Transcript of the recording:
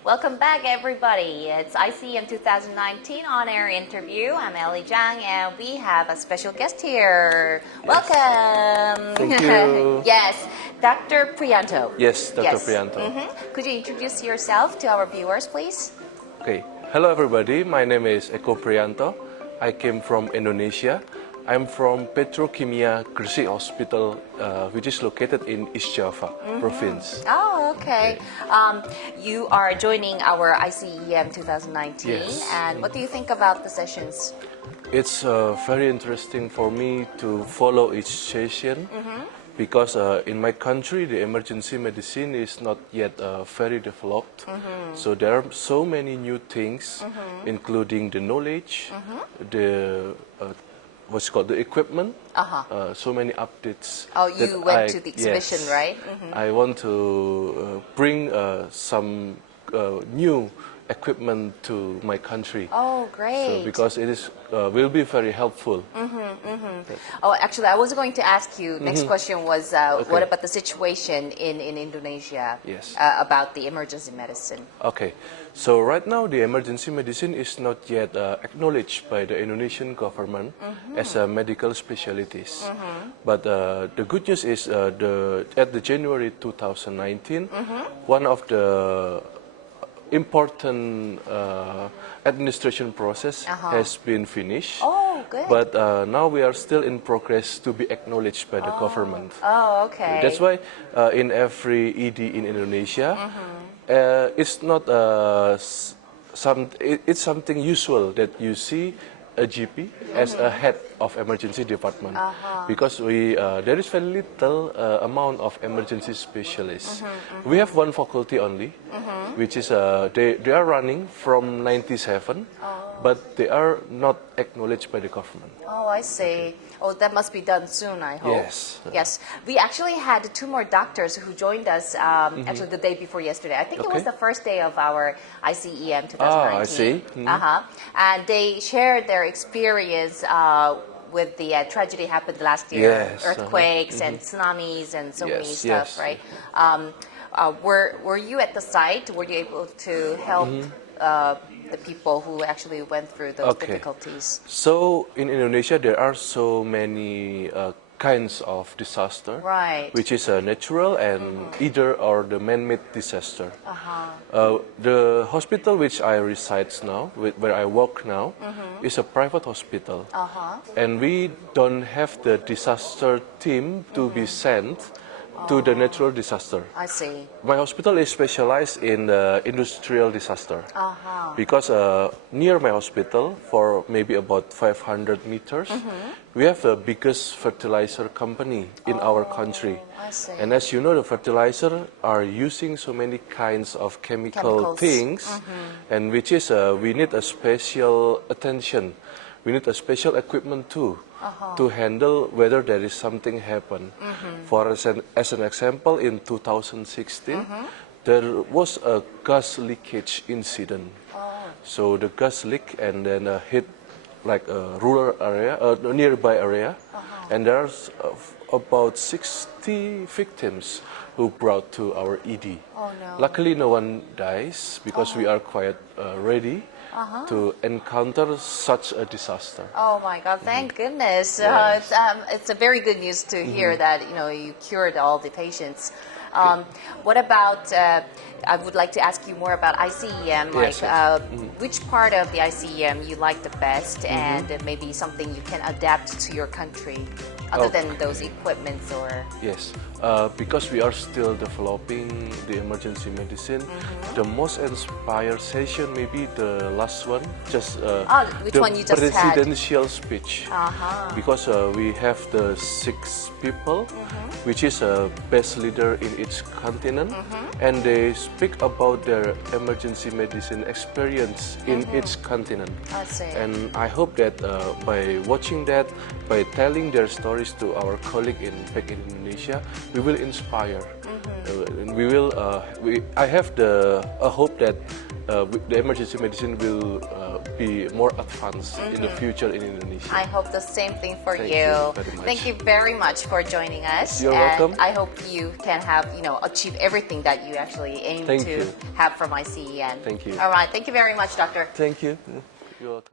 Welcome back, everybody. It's ICEM 2019 on-air interview. I'm Ellie Zhang, and we have a special guest here. Yes. Welcome. Thank you. Yes, Dr. Priyanto. Yes, Dr. Priyanto. Could you introduce yourself to our viewers, please? Okay. Hello, everybody. My name is Eko Priyanto. I came from Indonesia. I'm from Petrokimia Gresik Hospital, which is located in East Java province. Oh, okay. You are joining our ICEM 2019, Yes. and what do you think about the sessions? It's very interesting for me to follow each session because in my country, the emergency medicine is not yet very developed. So there are so many new things, including the knowledge, the what's called the equipment, so many updates. Oh, you went to the exhibition, yes, right? I want to bring some new equipment to my country. Oh, great. So because it is will be very helpful. Oh, actually, I was going to ask you, next question was, Okay. what about the situation in Indonesia Yes. about the emergency medicine? Okay, so right now the emergency medicine is not yet acknowledged by the Indonesian government as a medical specialties. But the good news is at the January 2019, one of the important administration process has been finished. Oh, good. But now we are still in progress to be acknowledged by the government. Oh, okay. That's why in every ED in Indonesia, it's not it's something usual that you see a GP as a head of emergency department because there is very little amount of emergency specialists. We have one faculty only, which is they are running from '97, but they are not acknowledged by the government. Oh, I see. Oh, that must be done soon, I hope. Yes. Yes. We actually had two more doctors who joined us actually the day before yesterday. I think it was Okay. the first day of our ICEM 2019. Ah, I see. And they shared their experience with the tragedy happened last year, Yes, earthquakes and tsunamis and so many Yes, stuff, yes. right? Were you at the site? Were you able to help the people who actually went through those difficulties? So in Indonesia, there are so many kinds of disaster, Right. which is natural and either or the man-made disaster. The hospital which I reside now, where I work now, is a private hospital, and we don't have the disaster team to be sent to the natural disaster. I see. My hospital is specialized in industrial disaster because near my hospital, for maybe about 500 meters, we have the biggest fertilizer company in our country. I see. And as you know, the fertilizer are using so many kinds of chemical Chemicals. things, and which is we need a special attention. We need a special equipment too to handle whether there is something happen. For as an example, in 2016, there was a gas leakage incident. So the gas leak and then hit like a rural area, a nearby area, and there's about 60 victims who brought to our ED. Oh, no. Luckily, no one dies because we are quite ready to encounter such a disaster. Oh my God! Thank goodness. Yes. It's a very good news to hear that you cured all the patients. What about? I would like to ask you more about ICEM. Yes, Which part of the ICEM you like the best, and maybe something you can adapt to your country, other than those equipments or. Yes, because we are still developing the emergency medicine, the most inspired session maybe the last one, just which the one you just had? presidential speech. Because we have the 6 people, which is a best leader in each continent, and they speak about their emergency medicine experience in each continent. I see. And I hope that by watching that, by telling their stories to our colleague back in Indonesia, we will inspire. And we will. I have a hope that the emergency medicine will be more advanced in the future in Indonesia. I hope the same thing for Thank you. you very much. Thank you very much for joining us. You're and welcome. I hope you can have, achieve everything that you actually aim Thank to you. have from ICEM. Thank you. All right. Thank you very much, Doctor. Thank you. You're welcome.